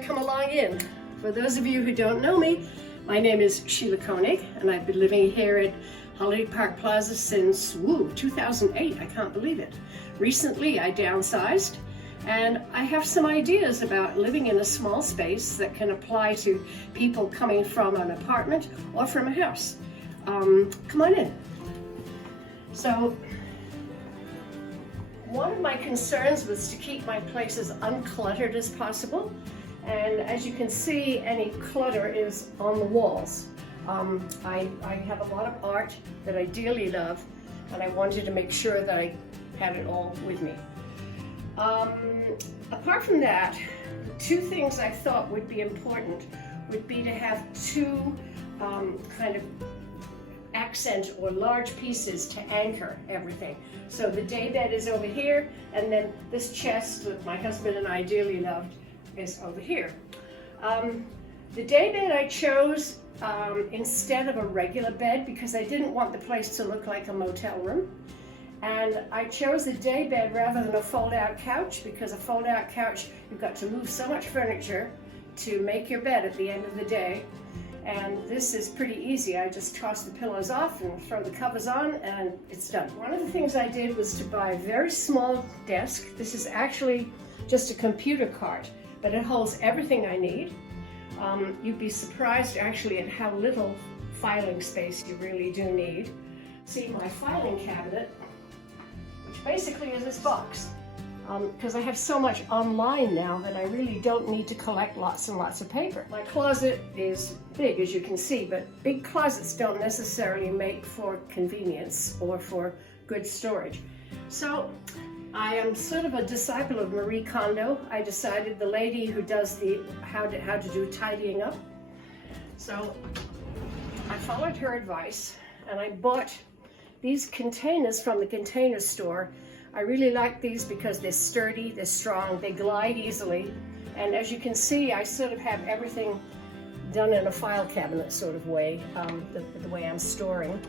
come along in. For those of you who don't know me, my name is Sheila Koenig, and I've been living here at Holiday Park Plaza since 2008. I can't believe it. Recently, I downsized, and I have some ideas about living in a small space that can apply to people coming from an apartment or from a house. Come on in. So, one of my concerns was to keep my place as uncluttered as possible. And as you can see, any clutter is on the walls. I have a lot of art that I dearly love, and I wanted to make sure that I had it all with me. Apart from that, two things I thought would be important would be to have two kind of accent or large pieces to anchor everything. So the daybed is over here, and then this chest that my husband and I dearly loved is over here. The daybed I chose instead of a regular bed because I didn't want the place to look like a motel room. And I chose the daybed rather than a fold-out couch because a fold-out couch, you've got to move so much furniture to make your bed at the end of the day. And this is pretty easy. I just toss the pillows off and throw the covers on and it's done. One of the things I did was to buy a very small desk. This is actually just a computer cart, but it holds everything I need. You'd be surprised actually at how little filing space you really do need. See my filing cabinet, which basically is this box. Because I have so much online now that I really don't need to collect lots and lots of paper. My closet is big, as you can see, but big closets don't necessarily make for convenience or for good storage. So I am sort of a disciple of Marie Kondo. I decided the lady who does the how to do tidying up. So I followed her advice and I bought these containers from the Container Store. I really like these because they're sturdy, they're strong, they glide easily. And as you can see, I sort of have everything done in a file cabinet sort of way, the way I'm storing.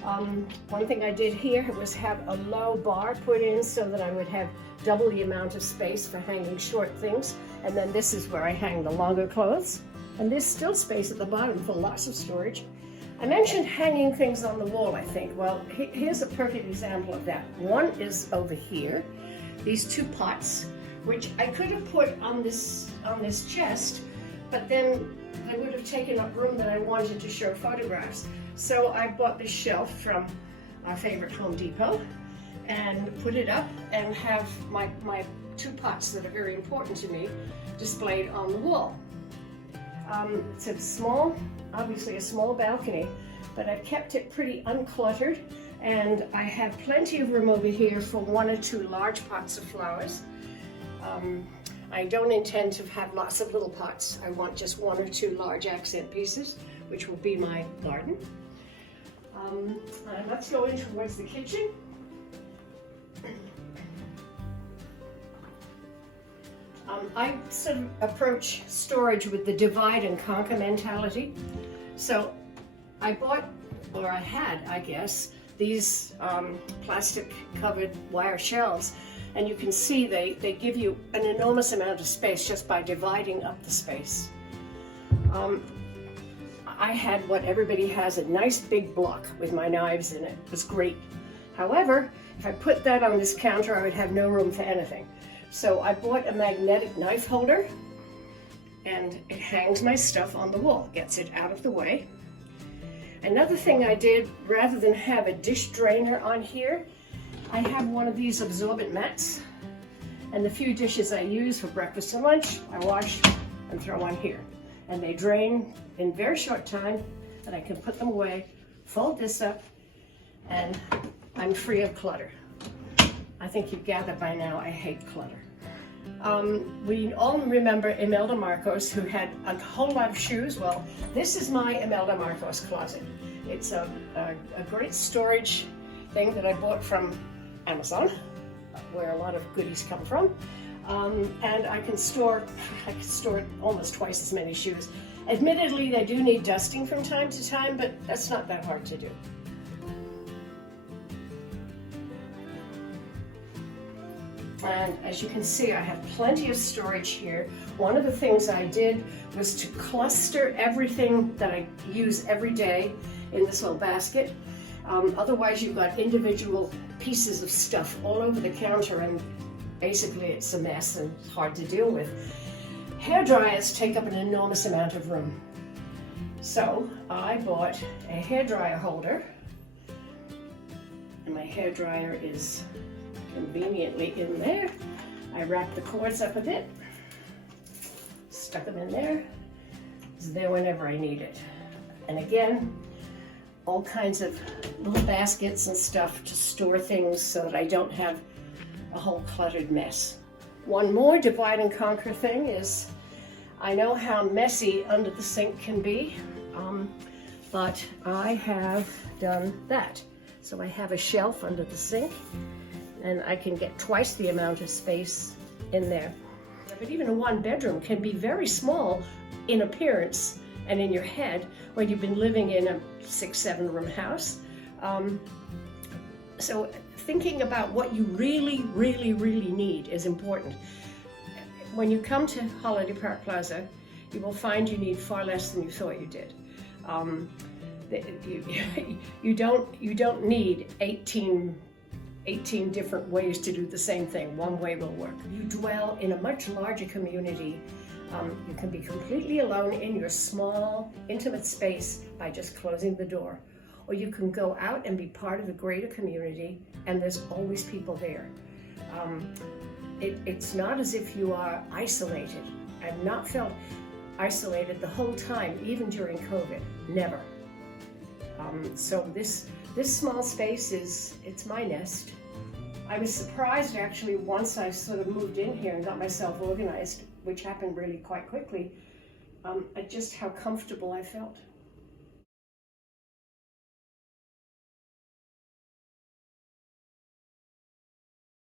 One thing I did here was have a low bar put in so that I would have double the amount of space for hanging short things. And then this is where I hang the longer clothes. And there's still space at the bottom for lots of storage. I mentioned hanging things on the wall, I think. Well, here's a perfect example of that. One is over here, these two pots, which I could have put on this chest, but then they would have taken up room that I wanted to show photographs. So I bought this shelf from our favorite Home Depot and put it up and have my two pots that are very important to me displayed on the wall. It's a small, obviously a small balcony, but I've kept it pretty uncluttered, and I have plenty of room over here for one or two large pots of flowers. I don't intend to have lots of little pots. I want just one or two large accent pieces, which will be my garden. Let's go in towards the kitchen. I sort of approach storage with the divide and conquer mentality. So I bought, or I had, I guess, these plastic covered wire shelves. And you can see they give you an enormous amount of space just by dividing up the space. I had what everybody has, a nice big block with my knives in it. It was great. However, if I put that on this counter, I would have no room for anything. So I bought a magnetic knife holder, and it hangs my stuff on the wall, gets it out of the way. Another thing I did, rather than have a dish drainer on here, I have one of these absorbent mats, and the few dishes I use for breakfast and lunch, I wash and throw on here. And they drain in very short time, and I can put them away, fold this up, and I'm free of clutter. I think you've gathered by now I hate clutter. We all remember Imelda Marcos, who had a whole lot of shoes. Well, this is my Imelda Marcos closet. It's a great storage thing that I bought from Amazon, where a lot of goodies come from. And I can store almost twice as many shoes. Admittedly, they do need dusting from time to time, but that's not that hard to do. And as you can see, I have plenty of storage here. One of the things I did was to cluster everything that I use every day in this little basket. Otherwise, you've got individual pieces of stuff all over the counter, and basically it's a mess and it's hard to deal with. Hair dryers take up an enormous amount of room. So I bought a hair dryer holder, and my hair dryer is conveniently in there. I wrapped the cords up a bit, stuck them in there. It's there whenever I need it. And again, all kinds of little baskets and stuff to store things so that I don't have a whole cluttered mess. One more divide and conquer thing is, I know how messy under the sink can be, but I have done that. So I have a shelf under the sink, and I can get twice the amount of space in there. But even a one-bedroom can be very small in appearance and in your head when you've been living in a 6-7 room house. So thinking about what you really need is important. When you come to Holiday Park Plaza, you will find you need far less than you thought you did. You don't need 18 different ways to do the same thing. One way will work. You dwell in a much larger community. You can be completely alone in your small, intimate space by just closing the door. Or you can go out and be part of a greater community, and there's always people there. It's not as if you are isolated. I've not felt isolated the whole time, even during COVID, never. So this small space it's my nest. I was surprised actually once I sort of moved in here and got myself organized, which happened really quite quickly, at just how comfortable I felt.